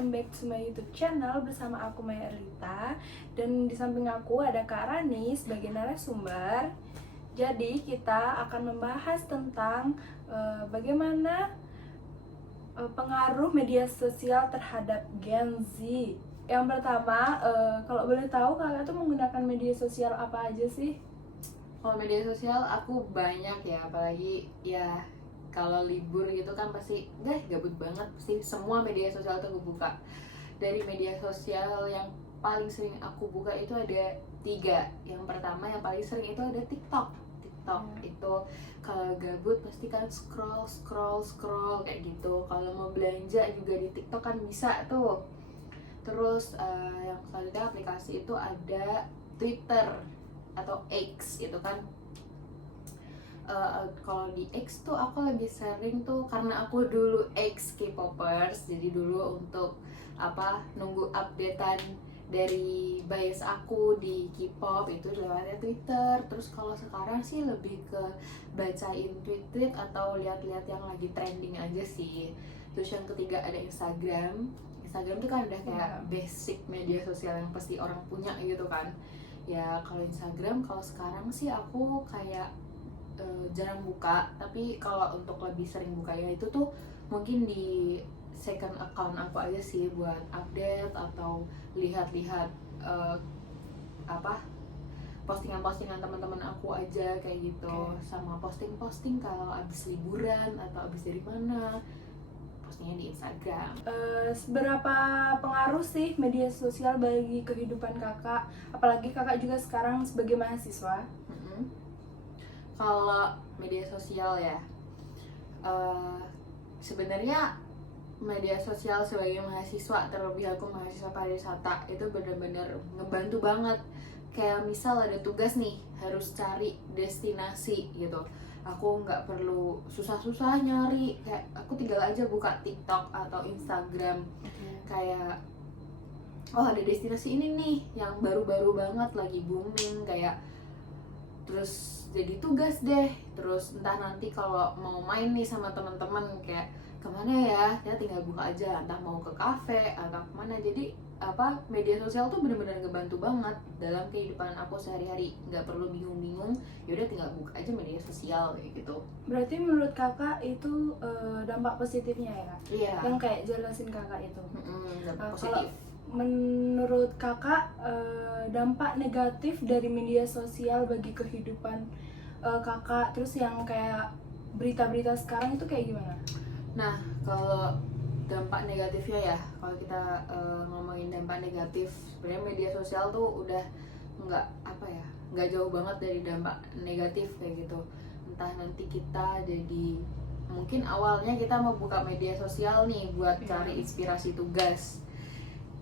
welcome back to my YouTube channel bersama aku Maya Erlita. Dan di samping aku ada Kak Rani sebagai narasumber. Jadi kita akan membahas tentang bagaimana pengaruh media sosial terhadap Gen Z. Yang pertama, kalau boleh tahu kakak tuh menggunakan media sosial apa aja sih? Kalau media sosial aku banyak ya, apalagi ya kalau libur gitu kan pasti gabut banget, pasti semua media sosial tuh aku buka. Dari media sosial yang paling sering aku buka itu ada 3. Yang pertama yang paling sering itu ada TikTok. Itu kalau gabut pasti kan scroll kayak gitu. Kalau mau belanja juga di TikTok kan bisa tuh. Terus yang selanjutnya aplikasi itu ada Twitter atau X itu kan. Kalau di X tuh aku lebih sering tuh karena aku dulu X K-popers, jadi dulu untuk nunggu updatean dari bias aku di K-pop itu lewatnya Twitter. Terus kalau sekarang sih lebih ke bacain tweet-tweet atau lihat-lihat yang lagi trending aja sih. Terus yang ketiga ada Instagram. Instagram tuh kan udah kayak basic media sosial yang pasti orang punya gitu kan. Ya kalau Instagram kalau sekarang sih aku kayak jarang buka, tapi kalau untuk lebih sering bukanya itu tuh mungkin di second account aku aja sih buat update atau lihat-lihat postingan-postingan teman-teman aku aja kayak gitu. Sama posting-posting kalau abis liburan atau abis dari mana, postingnya di Instagram. Seberapa pengaruh sih media sosial bagi kehidupan kakak? Apalagi kakak juga sekarang sebagai mahasiswa. Kalau media sosial ya, sebenarnya media sosial sebagai mahasiswa, terlebih aku mahasiswa pariwisata, itu benar-benar ngebantu banget. Kayak misal ada tugas nih, harus cari destinasi gitu, aku nggak perlu susah-susah nyari, kayak aku tinggal aja buka TikTok atau Instagram. Kayak ada destinasi ini nih yang baru-baru banget lagi booming, kayak terus jadi tugas deh. Terus entah nanti kalau mau main nih sama teman-teman kayak kemana ya tinggal buka aja, entah mau ke kafe atau kemana. Jadi media sosial tuh bener-bener ngebantu banget dalam kehidupan aku sehari-hari, nggak perlu bingung-bingung, yaudah tinggal buka aja media sosial kayak gitu. Berarti menurut kakak itu dampak positifnya ya? Iya. Yang kayak jelasin kakak itu. Dampak positif. Kalau menurut kakak dampak negatif dari media sosial bagi kehidupan kakak, terus yang kayak berita-berita sekarang itu kayak gimana? Nah, kalau dampak negatifnya ya, kalau kita ngomongin dampak negatif, sebenarnya media sosial tuh udah nggak jauh banget dari dampak negatif kayak gitu. Entah nanti kita jadi, mungkin awalnya kita mau buka media sosial nih buat cari inspirasi tugas.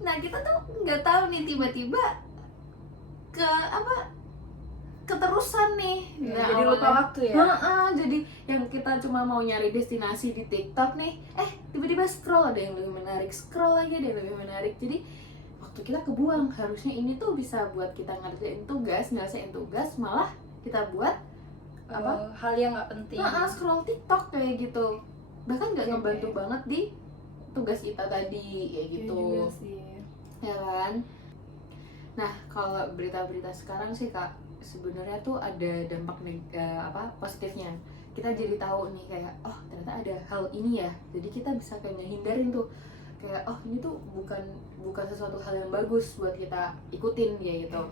Nah kita tuh nggak tahu nih tiba-tiba keterusan nih. Jadi lupa waktu ya. Jadi yang kita cuma mau nyari destinasi di TikTok nih, tiba-tiba scroll, ada yang lebih menarik, scroll lagi ada yang lebih menarik. Jadi waktu kita kebuang. Harusnya ini tuh bisa buat kita nyelesain tugas, malah kita buat hal yang nggak penting. Scroll TikTok kayak gitu, bahkan nggak ngebantu banget di tugas kita tadi kayak gitu. Ya kan. Nah kalau berita-berita sekarang sih Kak, sebenarnya tuh ada dampak positifnya. Kita jadi tahu nih kayak ternyata ada hal ini ya, jadi kita bisa kayak ngehindarin tuh, kayak ini tuh bukan sesuatu hal yang bagus buat kita ikutin kayak gitu.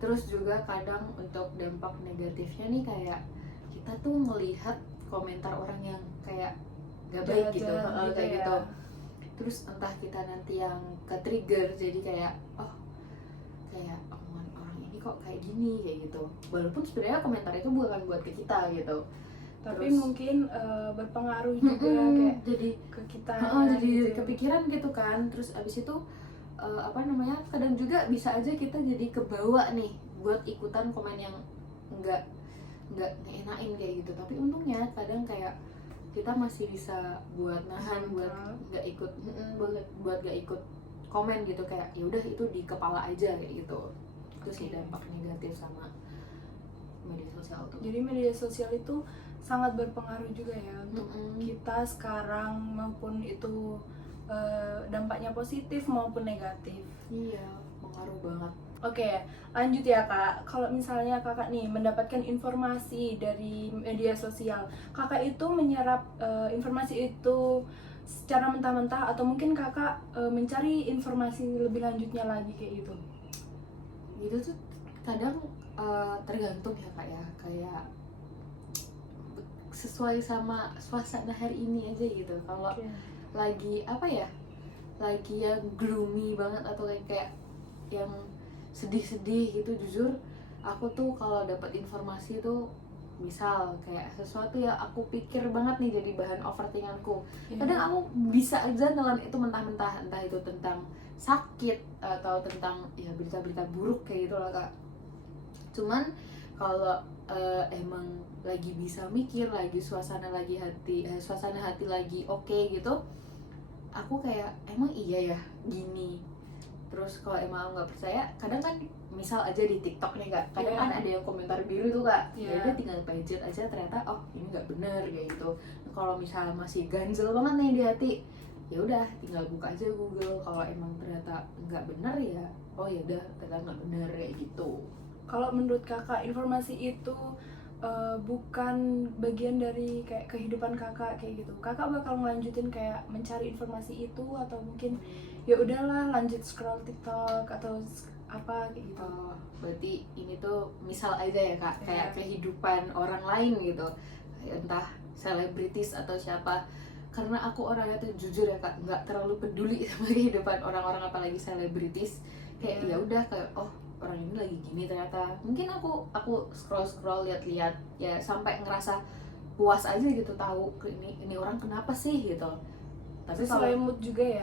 Terus juga kadang untuk dampak negatifnya nih, kayak kita tuh ngelihat komentar orang yang kayak gak baik gitu kayak gitu. Terus entah kita nanti yang ke-trigger, jadi kayak kayak omongan orang ini kok kayak gini kayak gitu, walaupun sebenarnya komentar itu bukan buat ke kita gitu, tapi terus mungkin berpengaruh juga kayak jadi ke kita jadi gitu. kepikiran gitu kan. Terus abis itu kadang juga bisa aja kita jadi kebawa nih buat ikutan komen yang nggak ngenain kayak gitu. Tapi untungnya kadang kayak kita masih bisa buat nahan, buat nggak ikut buat nggak ikut komen gitu, kayak ya udah itu di kepala aja kayak gitu. Itu sih dampak negatif sama media sosial tuh. Jadi media sosial itu sangat berpengaruh juga ya untuk kita sekarang, maupun itu dampaknya positif maupun negatif. Iya, pengaruh banget. Oke, lanjut ya kak. Kalau misalnya kakak nih mendapatkan informasi dari media sosial, kakak itu menyerap informasi itu secara mentah-mentah atau mungkin kakak mencari informasi lebih lanjutnya lagi kayak gitu? Gitu tuh kadang tergantung ya kak ya, kayak sesuai sama suasana hari ini aja gitu. Kalau lagi apa ya, lagi yang gloomy banget atau kayak yang sedih-sedih gitu, jujur aku tuh kalau dapat informasi tuh misal kayak sesuatu yang aku pikir banget nih jadi bahan overthinkanku, kadang aku bisa aja nelan itu mentah-mentah, entah itu tentang sakit atau tentang ya berita-berita buruk kayak gitu lah kak. Cuman kalau emang lagi bisa mikir, lagi suasana hati lagi oke gitu, aku kayak emang iya ya gini. Terus kalau emang nggak percaya, kadang kan misal aja di TikTok nih kak, kadang kan ada yang komentar biru tuh kak, ya udah tinggal pejat aja, ternyata oh ini nggak benar kayak gitu. Nah, kalau misalnya masih ganjel banget nih di hati, ya udah tinggal buka aja Google, kalau emang ternyata nggak benar ya oh ya udah ternyata nggak benar kayak gitu. Kalau menurut kakak informasi itu bukan bagian dari kayak kehidupan kakak kayak gitu, kakak bakal ngelanjutin kayak mencari informasi itu atau mungkin ya udahlah lanjut scroll TikTok atau apa kayak gitu? Berarti ini tuh misal aja ya kak, kayak kehidupan orang lain gitu, entah selebritis atau siapa. Karena aku orangnya tuh jujur ya kak, nggak terlalu peduli sama kehidupan orang-orang apalagi selebritis. Kayak ya udah kayak oh orang ini lagi gini ternyata, mungkin aku scroll lihat-lihat ya sampai ngerasa puas aja gitu, tahu ini orang kenapa sih gitu. Tapi sesuai mood juga ya.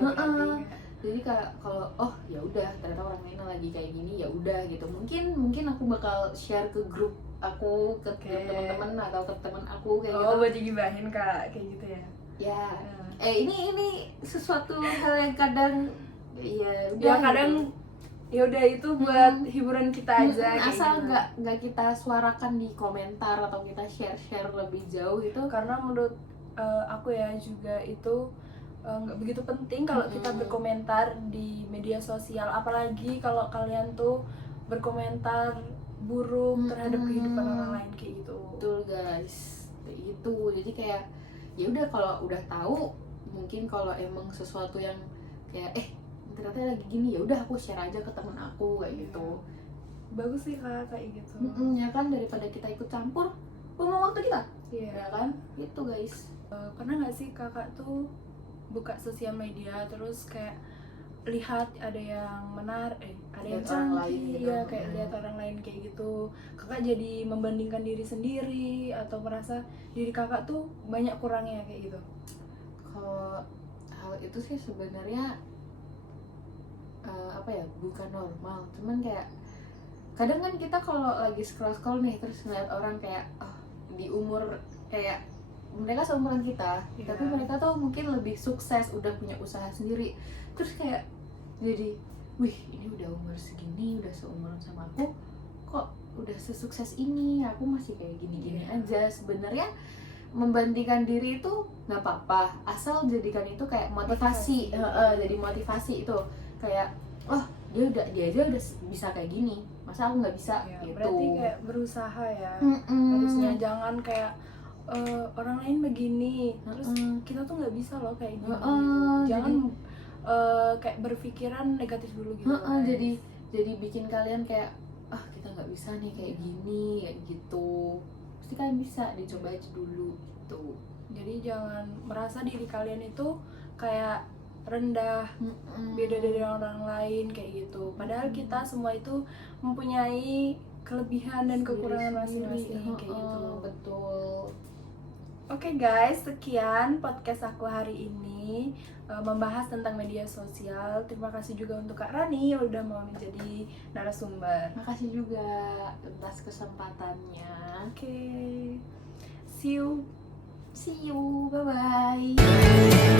Jadi kalau oh ya udah ternyata orang ini lagi kayak gini, ya udah gitu. Mungkin aku bakal share ke grup aku, ke teman-teman atau ke teman aku kayak gitu. Oh, buat digibahin kak kayak gitu ya. Ya. Ini sesuatu hal yang kadang ya udah. Ya kadang gitu. Ya udah itu buat hiburan kita aja. Asal nggak kita suarakan di komentar atau kita share lebih jauh itu. Karena menurut aku ya juga itu nggak begitu penting kalau kita berkomentar di media sosial, apalagi kalau kalian tuh berkomentar buruk terhadap kehidupan orang lain kayak gitu. Betul guys, kayak gitu. Jadi kayak ya udah kalau udah tahu, mungkin kalau emang sesuatu yang kayak ternyata lagi gini, ya udah aku share aja ke temen aku kayak gitu. Bagus sih kak kayak gitu. Ya kan, daripada kita ikut campur buang waktu kita. Iya ya kan, gitu guys. Pernah nggak sih kakak tuh buka sosial media terus kayak lihat ada yang ada yang cantik ya, kayak lihat orang lain kayak gitu, kakak jadi membandingkan diri sendiri atau merasa diri kakak tuh banyak kurangnya kayak gitu? Kalau hal itu sih sebenarnya bukan normal, cuman kayak kadang kan kita kalau lagi scroll nih terus ngeliat orang kayak di umur kayak mereka seumuran kita, tapi mereka tuh mungkin lebih sukses, udah punya usaha sendiri, terus kayak jadi wih ini udah umur segini, udah seumuran sama aku, kok udah sesukses ini, aku masih kayak gini-gini aja. Sebenarnya membandingkan diri itu nggak apa-apa, asal jadikan itu kayak motivasi. Jadi motivasi itu kayak dia aja udah bisa kayak gini, masa aku nggak bisa gitu. Berarti kayak berusaha ya harusnya, jangan kayak orang lain begini terus kita tuh nggak bisa loh kayak gini gitu. Jangan kayak berpikiran negatif dulu gitu. Jadi bikin kalian kayak kita nggak bisa nih kayak gini kayak gitu. Pasti kalian bisa, dicoba aja dulu gitu. Jadi jangan merasa diri kalian itu kayak rendah, beda dari orang lain kayak gitu. Padahal kita semua itu mempunyai kelebihan dan kekurangan masing-masing kayak gitu. Betul. Oke guys, sekian podcast aku hari ini membahas tentang media sosial. Terima kasih juga untuk Kak Rani yang udah mau menjadi narasumber. Makasih juga atas kesempatannya. Oke. See you. Bye bye.